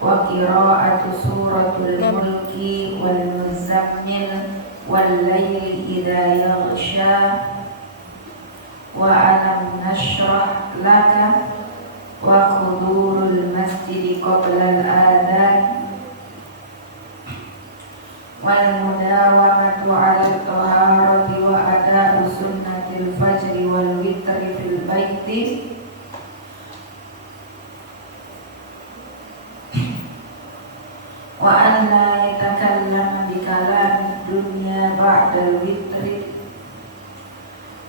wa qira'atu suratul mulki wal muzammil wal layli idza yaghsha wa alam nashrah laka wa hudurul masjid qabla al-adhan wal mudawamatu 'ala taharati wa ada'u sunnatil fajri wal witri fil baiti wa an la yatakallama bi kalami dunya ba'da al-witri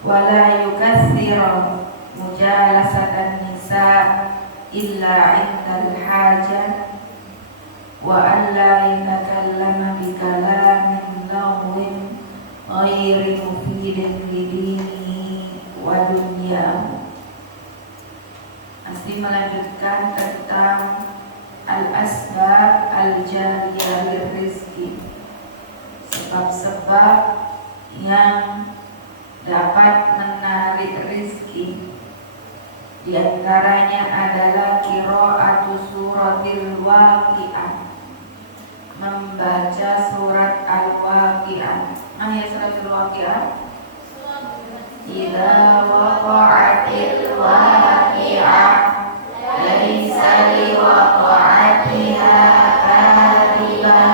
wa la yukaththira mujalasatan nisa illa 'inda al-hajah wa an la yatakallama bi kalamin lawin ghairi mufidin li dinihi wa dunyahu. Masih melanjutkan tentang al-asbab al-jariyah lirizki, sebab-sebab yang dapat menarik rezeki. Di antaranya adalah qira'atu suratil waqi'ah, membaca surat al-waqi'ah. Ya suratul waqi'ah. Idza waqa'atil waqi'ah laisa liwaqa'atiha kadhibah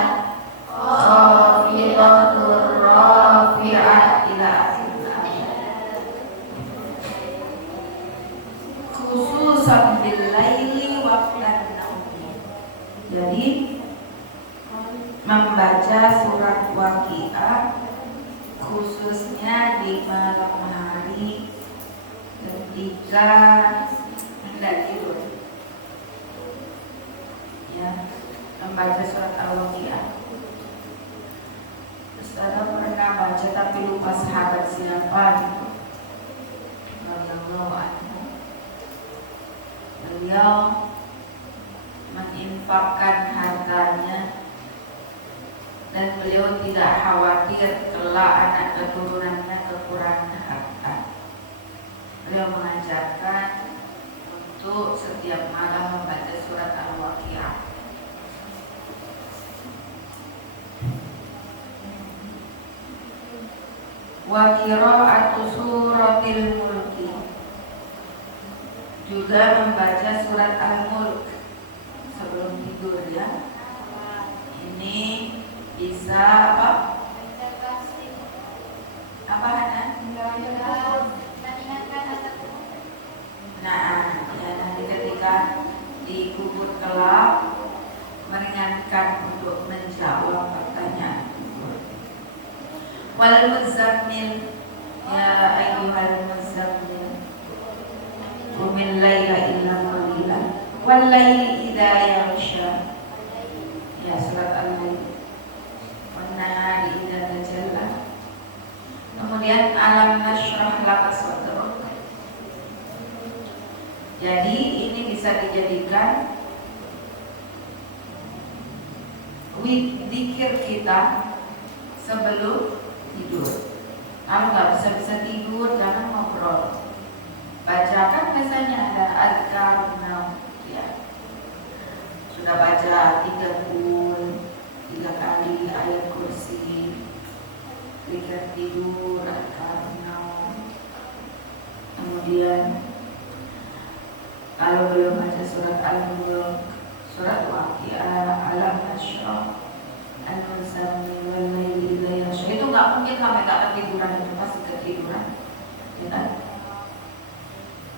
khafidatur rafi'ah ila khususan bil laili waqtan naumi. Jadi membaca surat waqi'ah khususnya di malam hari ketika hendak tidur, ya, membaca surat al-waqi'ah. Ustazah pernah baca tapi lupa sahabat siapa gitu. Radhiyallahu anhu. Beliau menginfakkan hartanya dan beliau tidak khawatir kelak anak keturunannya kekurangan harta. Beliau mengajarkan untuk setiap malam membaca surat al-waqi'ah. Wa qira'atu suratil mulki, juga membaca surat al-mulk sebelum tidur, ya. Ini bisa apa? Apa Hana? Nah, ya, nanti ketika dikubur kelak meringankan untuk menjawab pertanyaan. Wal muzammil, ya ayyuhal muzammil qumil laila illa qalila wal laili idza yaghsha, ya surat al-lail, wan nahari idza tajalla. Kemudian alam nashrah laka sadrak. Jadi ini bisa dijadikan zikir kita sebelum tidur. Kalau nggak bisa tidur, jangan ngobrol. Bacakan, biasanya ada azkar naum, ya. Sudah baca 3 kali ayat kursi, zikir tidur, azkar naum. Kemudian kalau belum baca surat al-mulk, surat waqi'ah, alam nashrah, al-muzammil wal laili idza yaghsha, itu nggak mungkin sampai nggak ketiduran, itu pasti ketiduran, ya kan?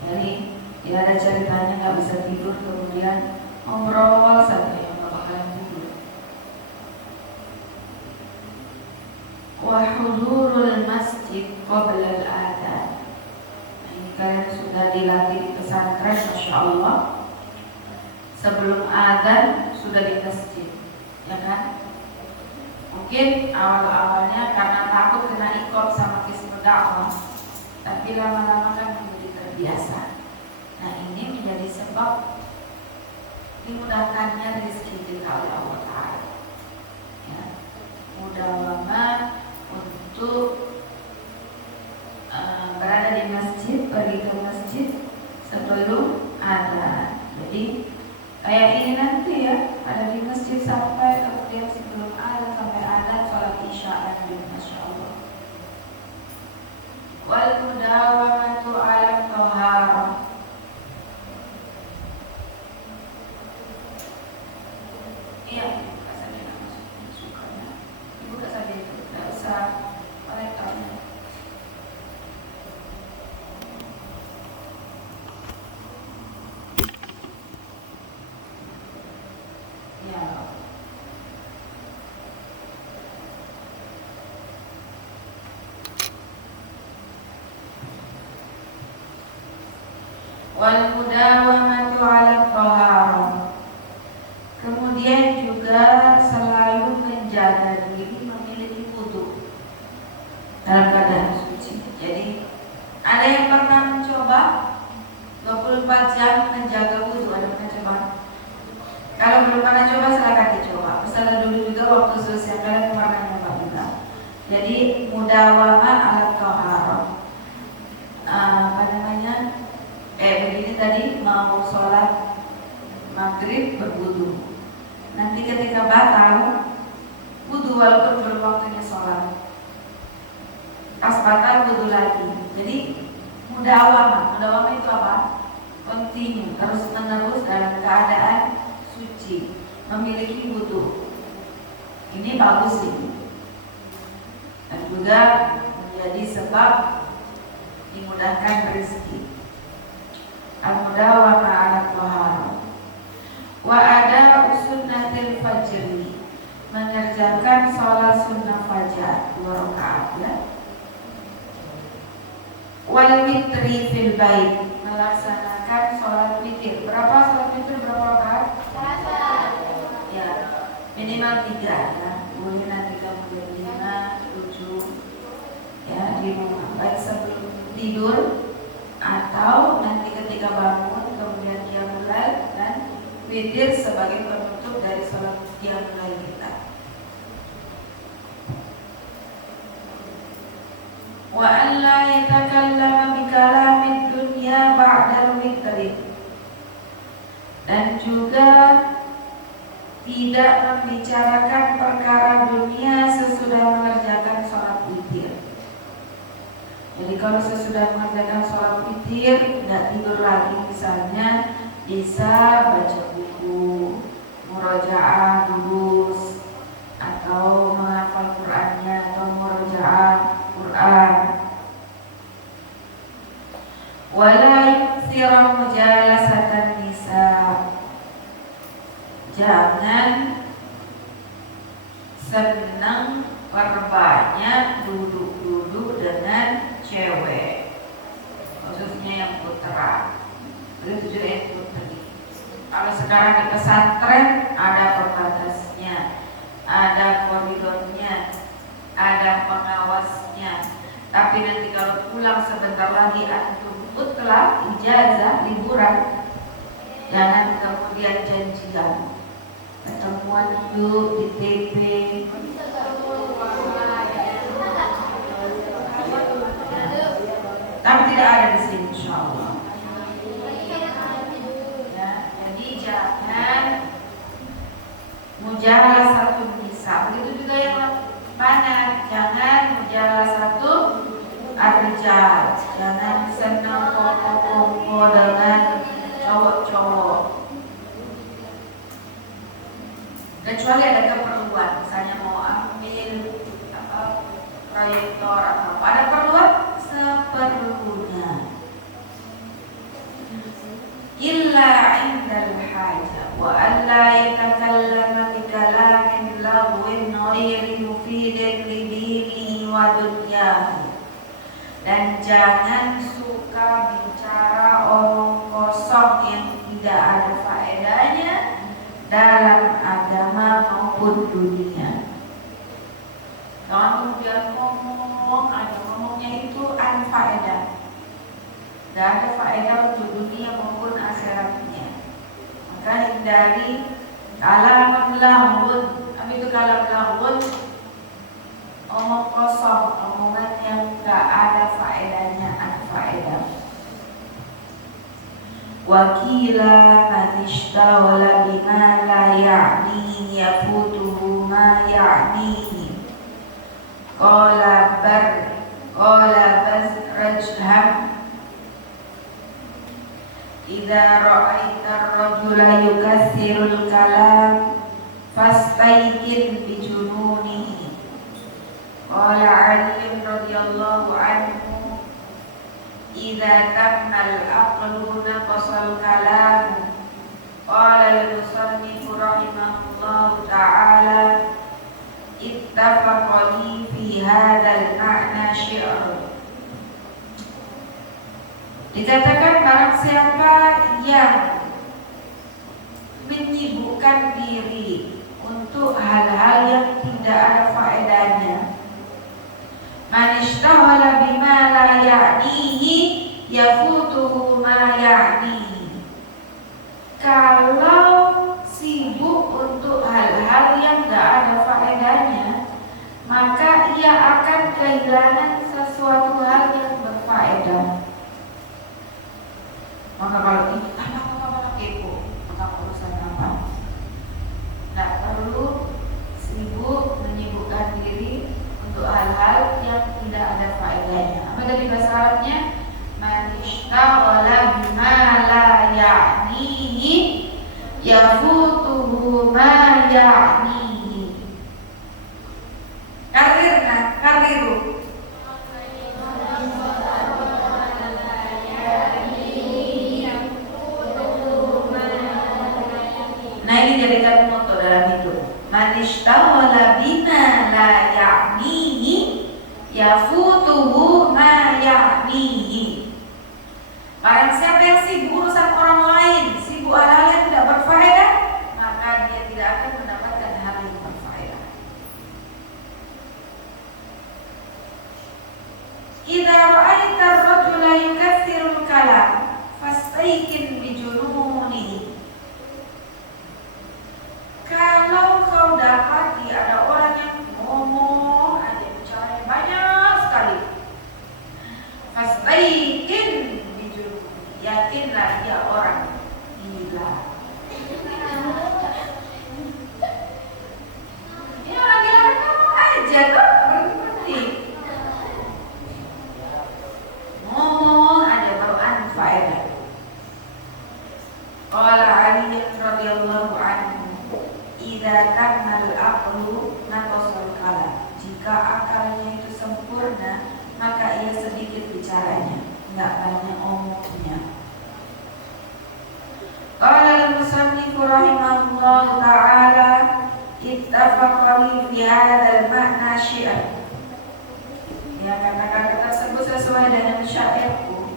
Jadi ya ada ceritanya nggak bisa tidur, kemudian ngobrol saja yang nggak bakalan tidur. Wa hudurul masjid qabla al-adhan. Nah, ini kalian sudah dilatih di pesantren, masya Allah. Sebelum adzan sudah di masjid, ya kan? Mungkin awal-awalnya karena takut kena ikut sama kisah dakwah, tapi lama-lama kan menjadi terbiasa. Nah, ini menjadi sebab dimudahkannya rezeki kita oleh Allah Ta'ala, ya. Mudahwamah untuk berada di masjid, pergi ke masjid sebelum adzan. Jadi kayak ini nanti, ya, ada Iya, Kak Sabina sukanya. Ibu Kak Sabina itu nggak usah kolektornya. Ya. Wal mudawamatu 'ala thaharah. Kemudian juga selalu menjaga diri memiliki wudu dalam keadaan suci. Jadi ada yang pernah mencoba 24 jam menjaga wudu, ada pernah coba? Kalau belum pernah coba silakan dicoba. Misalnya dulu juga waktu sosial kalian pernah nyoba juga. Jadi mudawamah 'ala thaharah. Begini tadi mau sholat maghrib berwudu. Nanti ketika batal wudu walaupun belum waktunya sholat, pas batal wudu lagi. Jadi mudawamah itu apa? Continue, terus menerus dalam keadaan suci, memiliki wudu. Ini bagus ini, dan juga menjadi sebab dimudahkan rezeki. Al-mudawamah 'ala thaharah. Wa ada sunnatil fajri, mengerjakan sholat sunnah fajar 2 rakaat ya. Wal witri fil bait, melaksanakan sholat witir. Berapa sholat witir, berapa rakaat? 1. Ya, minimal 3 ya. Boleh nanti kamu jadi 5, 7 ya di rumah, baik sebelum tidur atau nanti ketika bangun kemudian qiyamul lail, dan witir sebagai penutup dari sholat qiyamul lail kita. Wa an la yatakallama bi kalamid dunya ba'dal witri, dan juga tidak membicarakan perkara dunia sesudah mengerjakan sholat witir. Jadi kalau sesudah mengerjakan sholat witir tidak tidur lagi, misalnya bisa baca buku, murojaah durus, atau menghafal Qur'annya, atau murojaah Qur'an. Wala yukthira mujalasatan nisa, jangan senang perbanyak duduk-duduk dengan cewek, khususnya yang putra. Begitu juga yang putri. Kalau sekarang di pesantren ada pembatasnya, ada koridornya, ada pengawasnya. Tapi nanti kalau pulang sebentar lagi antum mutlak ijazah liburan, jangan kemudian janjian ketemuan yuk di TP. Tapi tidak ada di sini, insyaallah. Ya, jadi jangan mujalasatun nisa. Begitu juga yang mana, jangan mujalasatun ar-rijal. Jangan senang kongko-kongko dengan cowok-cowok. Kecuali ada keperluan, misalnya mau ambil proyektor atau apa, ada perluan seperlunya. Illa indal haja wa alla yatakallama bi kalamin lagwin ghairi mufidin li dinihi wa dunyahi. Dan jangan suka bicara omong kosong yang tidak ada faedahnya dalam agama maupun dunia. Jangan kemudian ngomong aja, ngomongnya itu anfaedah, tidak ada faedah untuk dunia maupun akhiratnya. Maka hindari kalam lahun. Apa itu kalam lahun? Omong kosong, omongan yang tidak ada faedahnya, anfaedah. Wakila man ishtaghala bima la ya'nihi yafutuhu ma ya'nihi. Qala Bazrajham, idza ra'aita ar-rajula yukaththirul kalam fastaykin bijununihi. Qala Ali radhiyallahu anhu, idza tammal aqlu naqasal kalam. Qala al-musannif rahimahullahu ta'ala, ittafaqa li fi hadzal ma'na syi'r. Dikatakan barang siapa yang menyibukkan diri untuk hal-hal yang tidak ada faedahnya, man ishtaghala bima la ya'nihi yafutuhu ma ya'nihi. Kalau sibuk untuk hal-hal yang tidak ada faedahnya, maka ia akan kehilangan sesuatu hal yang berfaedah. Maka kalau ini apa kepo tentang urusan apa, tidak perlu sibuk menyibukkan diri untuk hal-hal yang tidak ada faedahnya. Apa tadi bahasa Arabnya? Man ishtaghala bima la ya'nihi yafutuhu ma ya'nihi. Kariru. Nah, ini jadikan moto dalam hidup. Man ishtaghala bima la ya'nihi yafutuhu ma ya'nihi. Barang siapa yang sibuk urusan orang lain, sibuk hal-hal yang tidak berfaedah, maka dia tidak akan mendapatkan hal yang berfaedah. Idza ra'aita ar-rajula yukaththirul kalam fastaykin bijununihi. Kalau kau dapati ada orang yang ngomong aja, bicaranya banyak sekali, fastaykin, yakinlah dia orang gila. Ini orang gila kan ngomong aja tuh, berhenti. Ngomong aja baru anfaedah. Qala Ali radhiyallahu anhu, idza tammal aqlu naqasal kalam. Jika akalnya itu sempurna, maka ia sedikit bicaranya, enggak banyak omongnya. Qala al-musannif rahimahullahu ta'ala, ittafaqa li fi hadzal ma'na syi'r. Ya, kata-kata tersebut sesuai dengan syairku.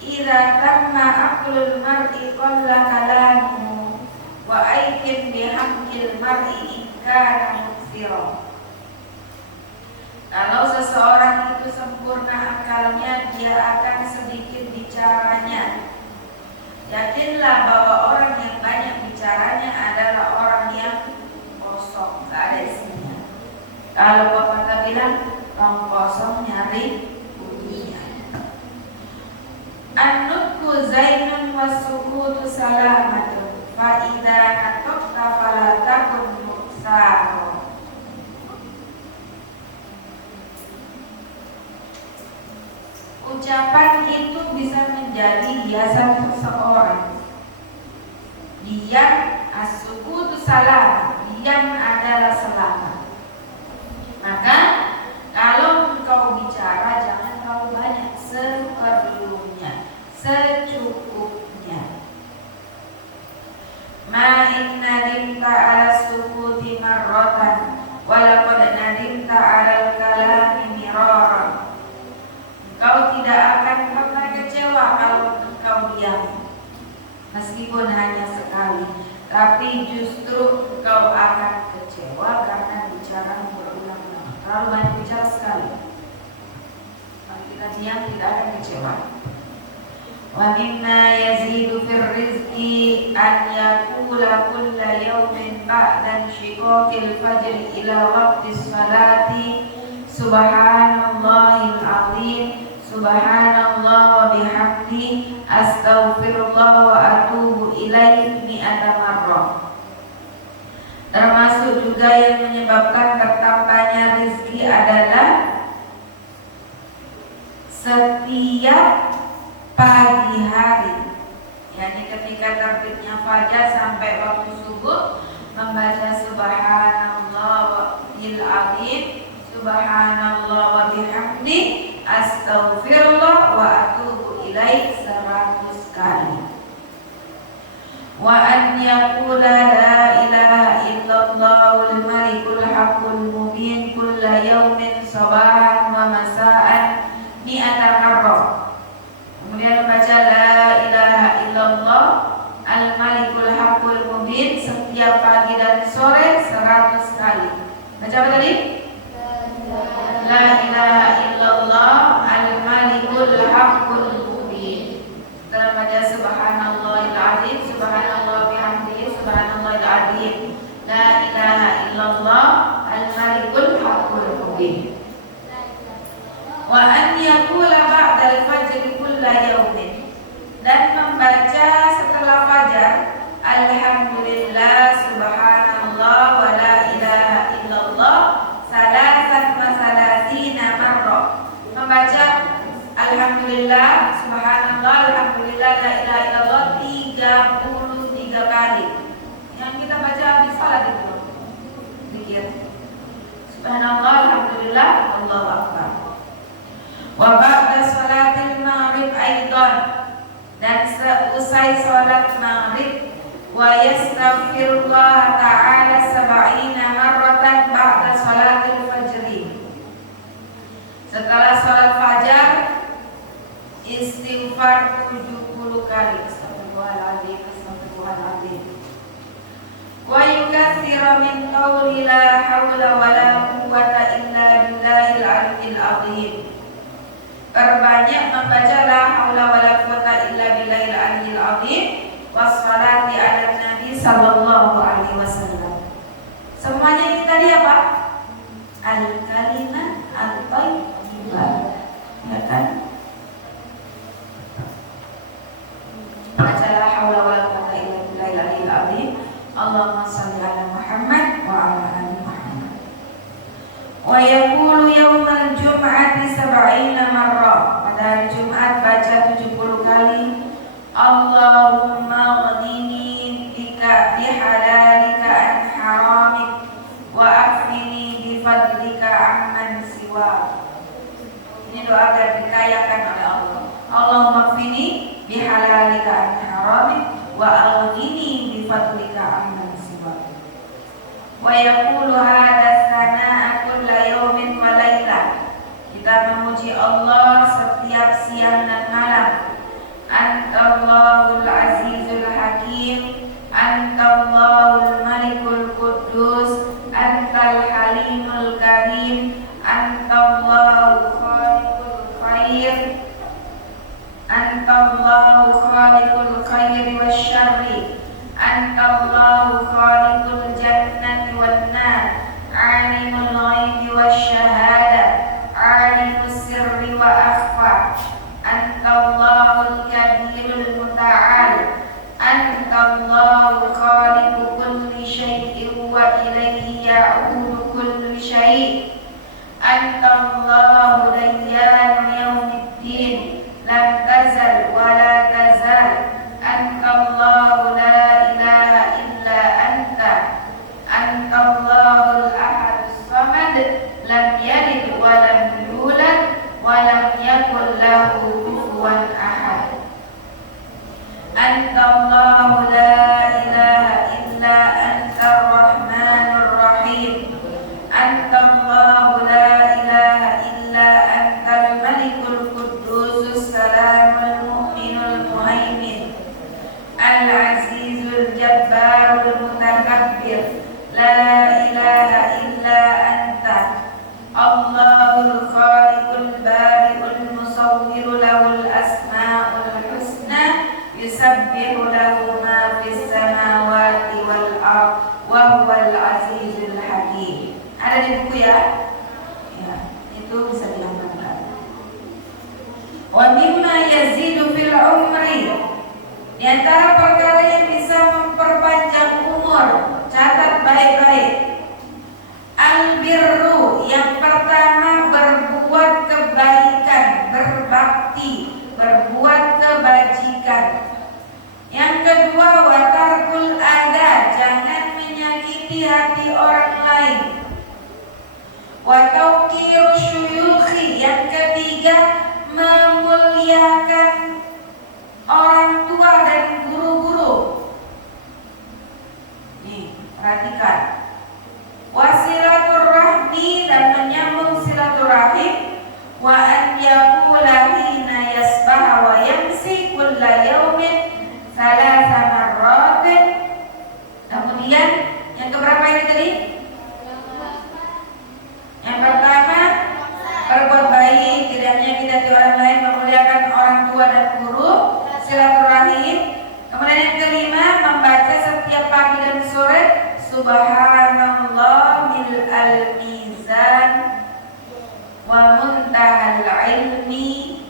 Idza tamma aqlul mar'i qalla kalamuhu wa aikin bihamkil mar'i in kana mukthira. Kalau seseorang itu sempurna akalnya, dia akan sedikit bicaranya. Yakinlah bahwa orang yang banyak bicaranya adalah orang yang kosong, gak ada isinya. Kalau pepatah bilang, orang kosong nyari bunyinya. An-nutku zainun wasukutu salamatun, fa'idha natokta falatakun muksaro. Ucapan itu bisa menjadi hiasan seseorang. Diam, as-sukutu salam, diam adalah selamat. Maka kalau engkau bicara, jangan terlalu banyak, seperlunya, secukupnya. Ma in nadimta ala sukuti marrotan walaqad nadimta ala kalami miraran. Engkau tidak akan pernah kecewa kalau engkau diam, meskipun hanya sekali. Tapi justru engkau akan kecewa karena bicara berulang-ulang. Terlalu banyak bicara sekali. Kalau kita diam tidak akan kecewa. Wa mimma yazidu fir rizqi an yakula kulla yawmin ba'da shiqaqil fajr ila waqtis salati subhanallahil azim. Subhanallah wa bihamdi, astaghfirullah wa atubu ilaih mi'ata marrah. Termasuk juga yang menyebabkan bertambahnya rezeki adalah setiap pagi hari, yakni ketika terbitnya fajar sampai waktu subuh, membaca subhanallah pagi dan sore 100 kali. Baca apa tadi? La ilaha illallah al-malikul haqqul mubin. Setelah baca subhanallahil azim, subhanallah bihamdihi, subhanallahil azim. La ilaha illallah al-malikul haqqul mubin. Wa an yaqula ba'dal fajri kulla yaumin, dan membaca setelah fajar alhamdulillah subhanallah wa la ilaha illallah salasan wa salasina marrah. Membaca alhamdulillah subhanallah alhamdulillah la ilaha illallah 33 kali. Yang kita baca di salat itu zikir subhanallah alhamdulillah Allahu akbar. Wa ba'da salatil maghrib aidan, dan seusai salat maghrib wa yastaghfirullah ta'ala 70 marratan ba'da salatil fajri. Setelah salat fajar istighfar 70 kali. Astagfirullahaladzim, astagfirullahaladzim. Wa yukatsiru min qawli la hawla wa la quwwata illa billahil aliyyil azim. Perbanyak membaca la haula wala quwwata illa billahil aliyyil azim wassalati ala nabi sallallahu alaihi wasallam. Semuanya ini tadi apa? Al-kalimat at-thayyibah. Ya kan? Baca la haula wala quwwata illa billahil aliyyil azim. Allahumma shalli ala Muhammad wa ala ali Muhammad. Wa yaqulu yawmal jum'ati 70 marrah. Pada hari Jumat baca 70 kali. Allahumma ghnini bika bihalalika an haramik wa afini bifadlika amman siwa. Ini doa agar dikayakan oleh Allah. Allahumma ghnini bihalalika an haramik wa aghnini bifadlika amman siwa. Wa yaqulu hadha sana'a kulla yawmin wa laylah. Kita memuji Allah setiap siang dan malam. Antallahul azizul hakim, antallahul malikul quddus, antal halimul karim, antallahu khaliqul khair, antallahu khaliqul khairi wasyarri, antallahu khaliqul jannati wan nar, alimul ghaibi wasyahadah, alimus sirri wa akhfa, antallahul kabirul muta'al, antallahu khaliqu kulli syai'in wa ilayhi ya'udu kullu syai', antallahu dayyanu yawmiddin, lam tazal wa la tazal, antallahu la ilaha illa anta, antallahul ahadus samad, lam yalid wa lam yulad wa lam yakul lahu kufuwan ahad. Antallahu la ilaha illa antar rahmanur rahim, antallahu la ilaha illa antal malikul quddus salamul mu'minul muhaimin al-azizul jabbarul mutakabbir, la ilaha illa anta Allahul khaliqul bari'ul musawwiru lahul asma'ul husna yusabbihu lahu ma fis samawati wal ard wa huwal azizul hakim. Ada di buku ya? Ya, itu bisa dihafalkan. Wa mimma yazidu fil umri, di antara perkara yang bisa memperpanjang umur, catat baik-baik. Al-birru, yang pertama berbuat kebaikan, berbakti, berbuat kebajikan. Yang kedua watarkul adha, jangan menyakiti hati orang lain. Watauqiru syuyukhi, yang ketiga memuliakan orang tua dan guru-guru. Nih, perhatikan. Wasilaturrahmi, dan menyambung silaturahim. Wa an yaqula hina yasbaha wa yamsi kulla yawmin salasa marrat. Kemudian subhanallah mil'al mizan wa muntahal ilmi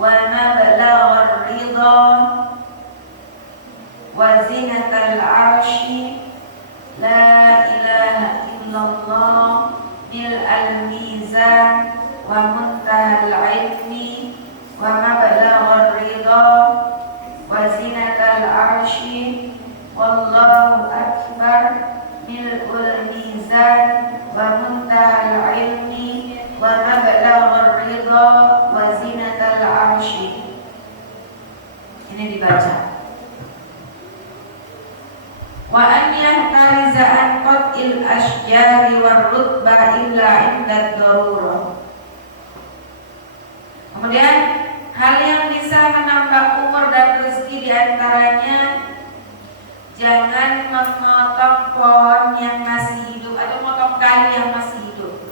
wa mablaghar ridha wa zinatal arshi la ilaha illallah mil'al mizan wa muntahal ilmi wa mablaghar ridha wa zinatal arshi wallahu akbar mil'ul mizan wa muntahal ilmi wa mablaghar ridha wa zinatal arshi. Ini dibaca. Wa an yahtariza an qat'il asjari war rutba illa inda darurah. Kemudian hal yang bisa menambah umur dan rezeki diantaranya jangan memotong pohon yang masih hidup atau memotong kayu yang masih hidup,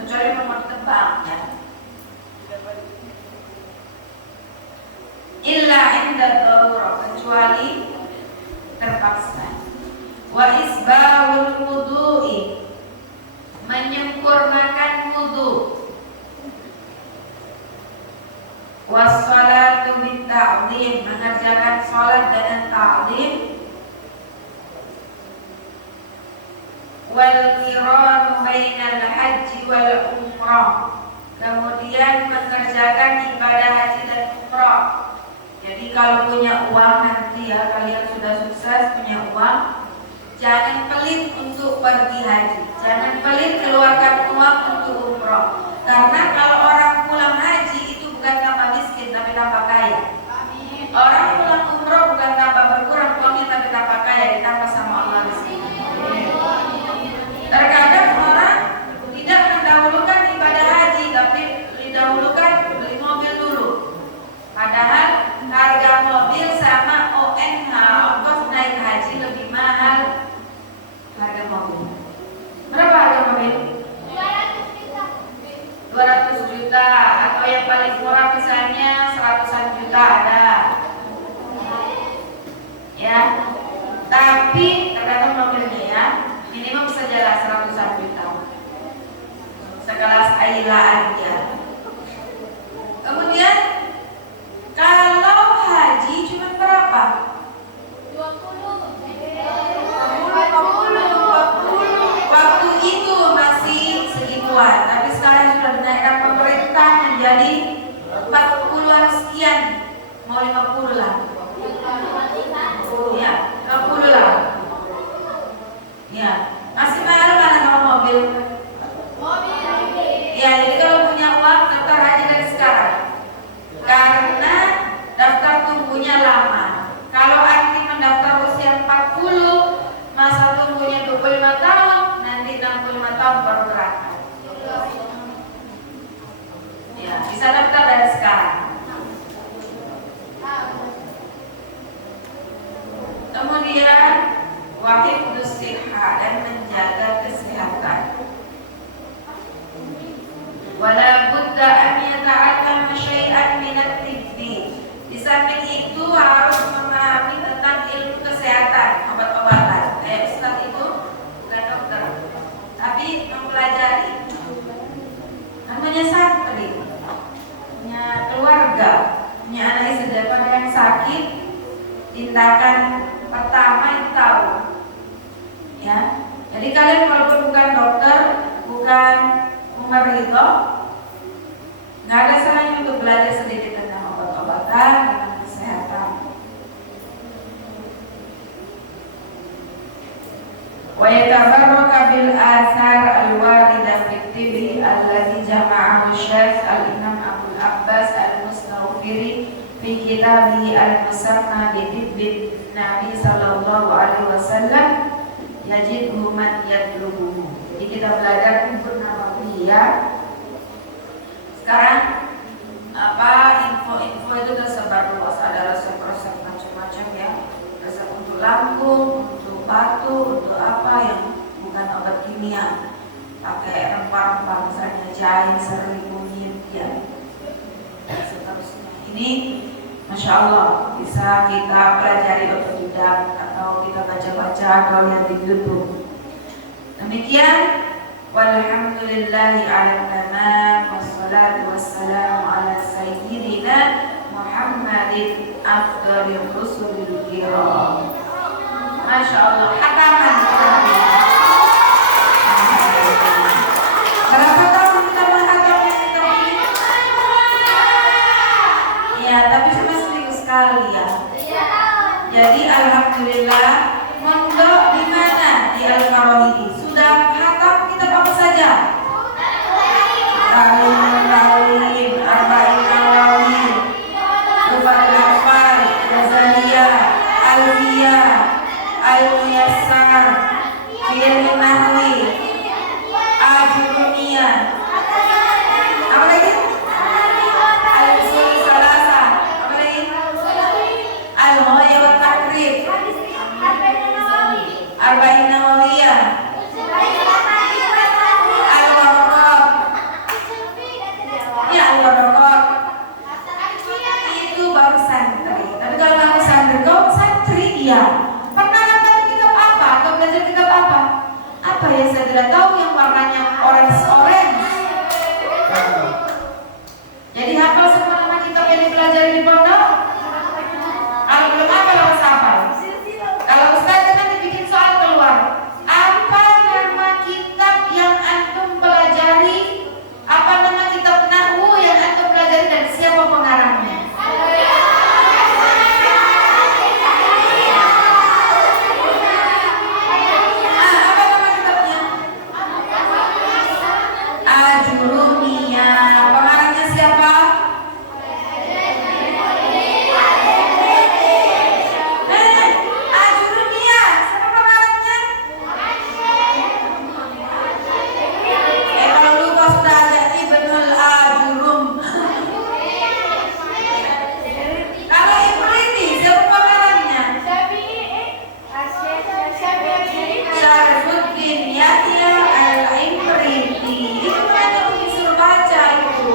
kecuali mau ditebang ya. Illa inda darurah, kecuali terpaksa. Wa isbahul wudu'i, menyempurnakan wudu. Wassalatu bitta'zim, mengerjakan salat dengan ta'zim. Wal qiranu bainal haji wal umrah, kemudian mengerjakan ibadah haji dan umrah. Jadi kalau punya uang nanti ya, kalian sudah sukses punya uang, jangan pelit untuk pergi haji, jangan pelit keluarkan uang untuk umrah. Karena kalau orang pulang haji itu bukan tambah miskin tapi tambah kaya. Orang pulang umrah bukan tambah berkurang uangnya tapi tambah kaya, ditambah sama Allah rezeki. Terkadang orang tidak mendahulukan ibadah haji tapi didahulukan beli mobil dulu. Padahal harga mobil sama ONH, ongkos naik haji lebih mahal harga mobil. Berapa harga mobil? 200 juta, atau yang paling murah misalnya 100-an juta ada. Ya. Tapi tergantung mobilnya ya. Minimum bisa jalan 100-an juta. Sekelas Ayla aja. Kemudian kalau haji cuma berapa? 20. Waktu itu masih segituan, tapi sekarang sudah dinaikkan pemerintah menjadi 40-an sekian, mau 50 lah. Ya, 50 lah. Ya, masih mahal mana kalau mobil? Ya, jadi kalau punya uang daftar haji dari sekarang. Karena daftar tunggunya lama. Kalau anti mendaftar usia 40, masa tunggunya 25 tahun, nanti 65 tahun baru berangkat. Ya, bisa daftar dari sekarang. Kemudian wahifdus sihha, dan menjaga kesehatan. Wala budda an yata'allama syai'an minat tibbi. Di samping itu harus memahami tentang ilmu kesehatan, obat-obatan. Ustaz itu bukan dokter, tapi mempelajari. Kan punya santri, punya keluarga, punya anak istri, daripada yang sakit, tindakan pertama itu tahu. Ya, jadi kalian walaupun bukan dokter, bukan Umar itu, nggak ada salahnya untuk belajar sedikit tentang obat-obatan, tentang kesehatan. Wa yatabarraka bil athar al-waridah fi tibbi allati jama'ahu Syekh al-Imam Abu Abbas al-Mustawfiri fi kitabih al-musamma bi tibbi Nabi sallallahu alaihi wasallam yajidhu man yatlubuhu. Jadi kita belajar Tibbun Nabawi ya. Sekarang info-info itu tersebar luas, ada resep-resep macam-macam ya. Resep untuk lambung, untuk batuk, untuk apa yang bukan obat kimia. Pakai rempah-rempah misalnya jahe, serai, kunyit ya. Seterusnya. Ini Masya Allah bisa kita pelajari otodidak atau kita kita baca-baca atau lihat di YouTube. Demikian, walhamdulillahi ala tamam, wassalatu wassalamu ala sayyidina Muhammadin afdalil rusulil kiram. Masya Allah, hataman berapa tahun kita menghatamkan kitab ini? Ya, tapi cuma seminggu sekali ya. Jadi alhamdulillah, mondok di mana? Di Al-Farahidi. Sudah hatam kitab apa saja? Ta'lim, Arba'in Nawawi, Tufatul Hafal, Ghazaliyah, Alfiyah, Al-Muyassar, Fi'il Nahwi, Ajurumiyah. Apa lagi? Al-Usul Salasa. Apa lagi? Al-Ghaya wa Takrib, Arba'in Nawawiyah, Al-Warqat. Ya, Al-Warqat. Itu baru santri. Tapi kalau kamu santri, kau santri ya. Pernah nonton kitab apa? Atau belajar kitab apa? Apa yang saya tidak tahu yang warnanya orange. Jadi hafal semua nama kitab yang dipelajari di pondok? Kalau belum hafal harus hafal. Kalau ustaz nanti bikin soal keluar. Apa nama kitab yang antum pelajari? Apa nama kitab nahwu yang antum pelajari dan siapa pengarangnya? Apa nama kitabnya? Ajurumiyah. Pengarangnya siapa? Ajurumiyah. Siapa pengarangnya? Kalau lupa sudah ada Ibnul Ajurum. Kalau Ibridi, siapa pengarangnya? Syarifuddin Yahya Al-Imriti. Itu kan yang disuruh baca itu.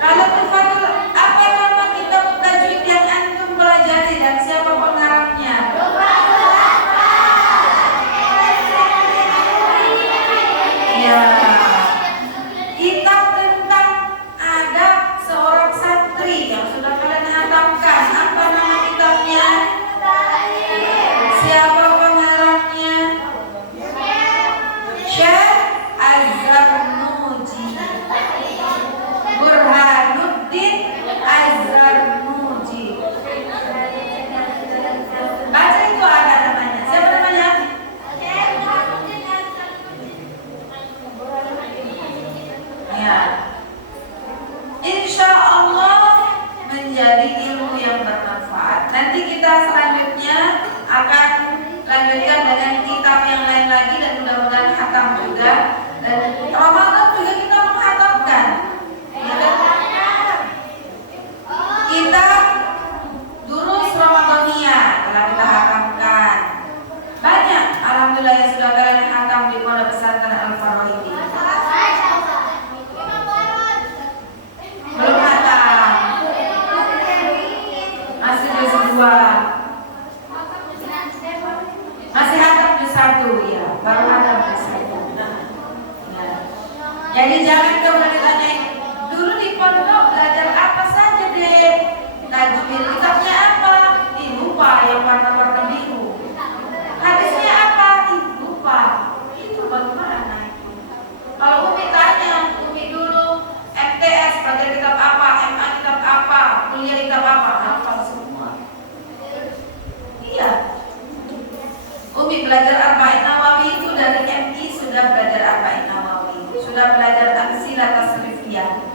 Kalau Tufatul, apa nama kitab tajwid yang antum pelajari dan siapa pengarangnya? Ya, kitab tentang adab seorang santri yang sudah kalian hatamkan. Apa nama kitabnya? Siapa pengarangnya? Syekh Az-Zarnuji, Burhanuddin Az-Zarnuji. Baca itu ada namanya. Siapa namanya? Ya. Insya Allah menjadi ilmu yang bermanfaat. Nanti kita selanjutnya akan lanjutkan dengan kitab yang lain lagi dan mudah-mudahan khatam juga. Dan Ramadan juga kita menghatamkan. Kita durus Ramadaniyah telah kita hatamkan. Banyak alhamdulillah yang sudah kalian hatam di Pondok Pesantren Al-Farahidi. Belum hatam. Masih juz 2. Masih hatam juz 1 ya. Baru hatam juz 1. Ya. Jadi jangan kemudian ditanyain, dulu di pondok belajar apa saja deh? Tajwid kitabnya apa? Lupa yang warna-warna biru. Hadisnya apa? Lupa. Itu bagaimana itu? Kalau Umi tanya, Umi dulu MTS belajar kitab apa? MA kitab apa? Kuliah kitab apa? Hafal semua. Iya. Umi belajar Arba'in Nawawi itu dari MI sudah belajar Arba'in Nawawi. Sudah belajar Amsilah Tasrifiyah.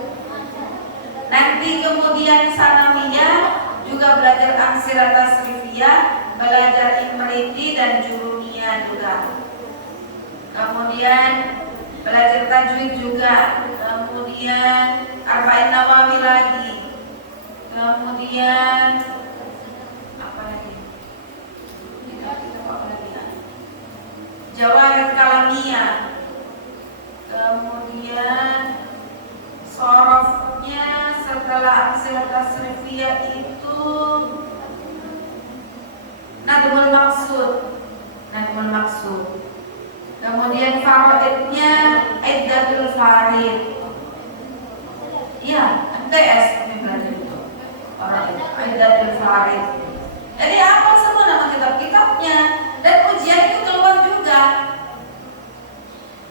Nanti kemudian sanawiyah juga belajar Amsilah Tasrifiyah, belajar Imriti dan Jurumiyah juga. Kemudian belajar tajwid juga. Kemudian Arba'in Nawawi lagi. Kemudian apa lagi? Jawahir Kalamiyah. Kemudian sorofnya setelah Amsilah Tasrifiyah itu nadmul maksud. Kemudian faraidnya iddatul farid. Iya, MTS kami belajar itu. Iddatul farid. Jadi apa semua nama kitab-kitabnya dan ujian itu keluar juga.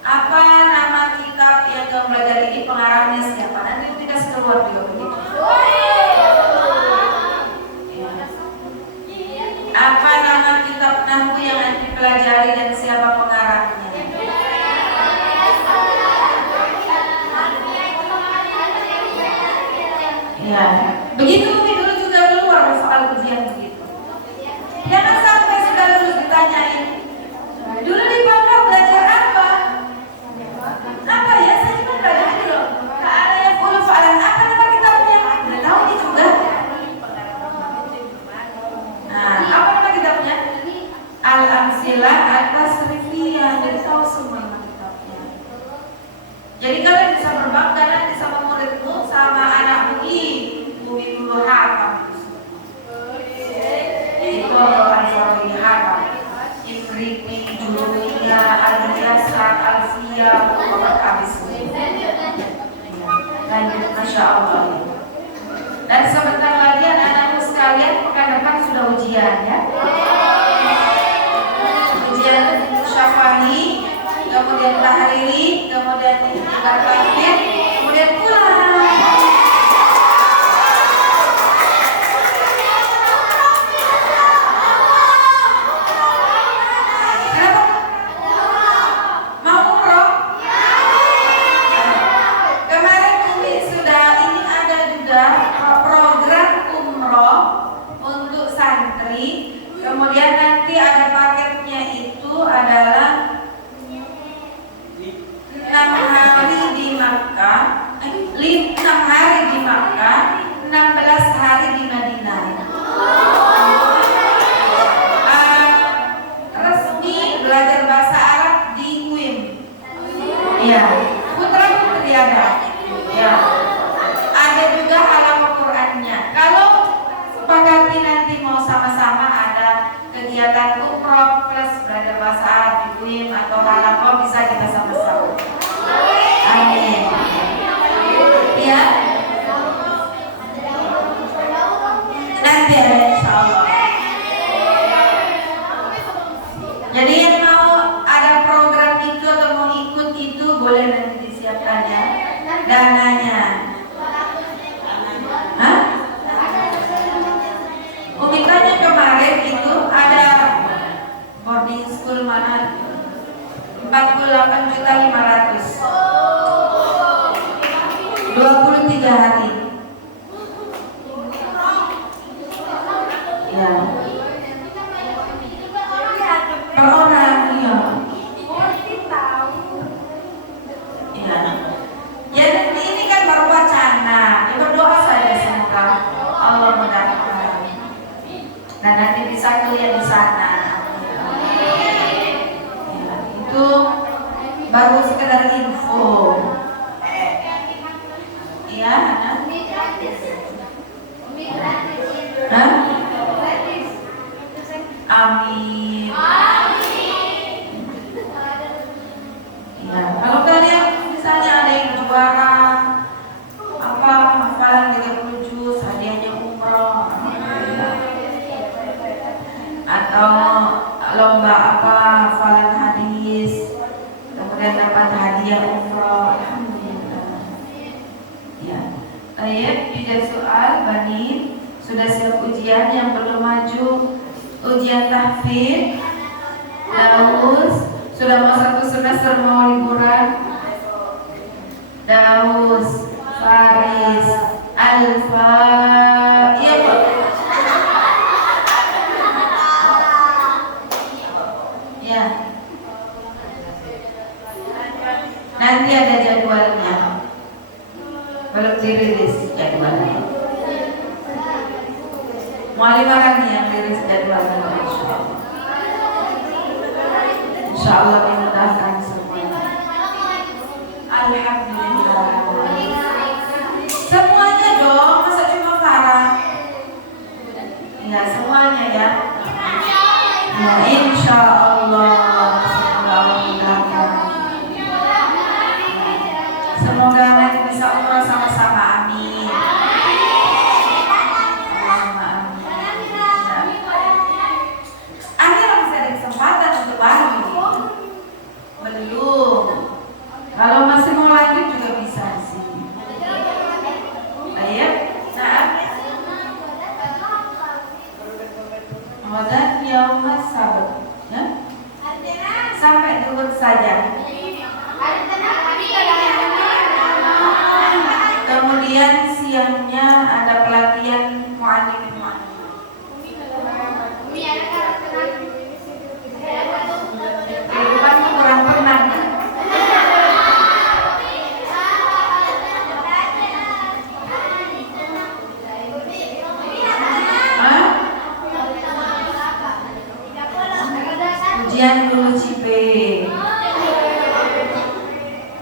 Apa nama kitab yang kamu belajar ini, pengarangnya siapa? Nanti dikasih keluar juga begitu. Apa nama kitab nahwu yang nanti pelajari dan siapa pengarangnya? Ya, begitu dulu juga keluar soal ujian begitu. Jangan sampai sudah lulus ditanyain, dulu di pondok belajar apa? Apa ya? Saya cuma belajar ini loh. Tak ada yang full falan. Apa nama kitabnya? Nggak tahu dia juga. Nah, apa nama kitabnya? Al-Amsilah At-Tasrifiyah. Jadi tahu semua nama kitabnya. Jadi kalian bisa berbangga nanti sama muridmu, sama anakmu. Bumi dulu hatam itu al-Farawi hatam Ifriti, Jurumiyya, Al-Jasa, Alfiyya, Bapak habis. Lanjut, Masya Allah. Dan sebentar lagi anak-anakku sekalian, pekan depan sudah ujian ya. Ujian syafa'i, kemudian tahriri, kemudian ibadah tafsir, kemudian pulang. Kemudian nanti ada paketnya itu adalah 6 hari di Makkah, 6 hari di Makkah, 16 hari di Madinah. Resmi belajar bahasa Arab di UIN. Ya, putra putri ada. Ya, ada juga halaman Qurannya. Kalau sepakati nanti mau sama-sama kegiatan umroh plus belajar bahasa Arab di UIN atau halaqah bisa kita sama-sama. Amin. Ya. Nanti ada insyaallah. Jadi yang mau ada program itu atau mau ikut itu boleh nanti disiapkan ya dananya. Hah? Umikannya kemarin itu ada boarding school mana 48.500 23 hari ya per orang ya. Ya. Ya ini kan baru wacana. Ya berdoa saja semoga Allah mudahkan. Dan nanti bisa kuliah di sana. Ya, itu baru sekedar info. Iya, anak. Hah? Amin. Ya, kalau kalian misalnya ada yang juara apa hafalan 30 juz, hadiahnya umroh. Atau lomba apa hafalan hadis, kemudian dapat hadiah umroh, alhamdulillah. Ya, tidak soal Bani sudah siap ujian. Yang belum maju ujian tahfidz, Daus sudah mau 1 semester mau liburan. Daus, Faris, Alfa, iya Pak. Ya. Nanti ada jadwalnya. Belum dirilis jadwalnya. Mualim akan yang rilis jadwalnya. Insyaallah dimudahkan semuanya. Alhamdulillah. Semuanya dong, masa cuma Farah? Ya semuanya ya. Ujian dulu Cipe.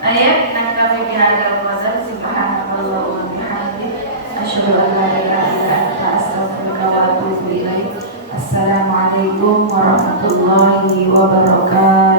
Ayat naktafi bihadal qadar subhanakallah wa bihamdik asyhadu an la ilaha illa anta astaghfiruka wa atubu ilaik. Assalamualaikum warahmatullahi wabarakatuh.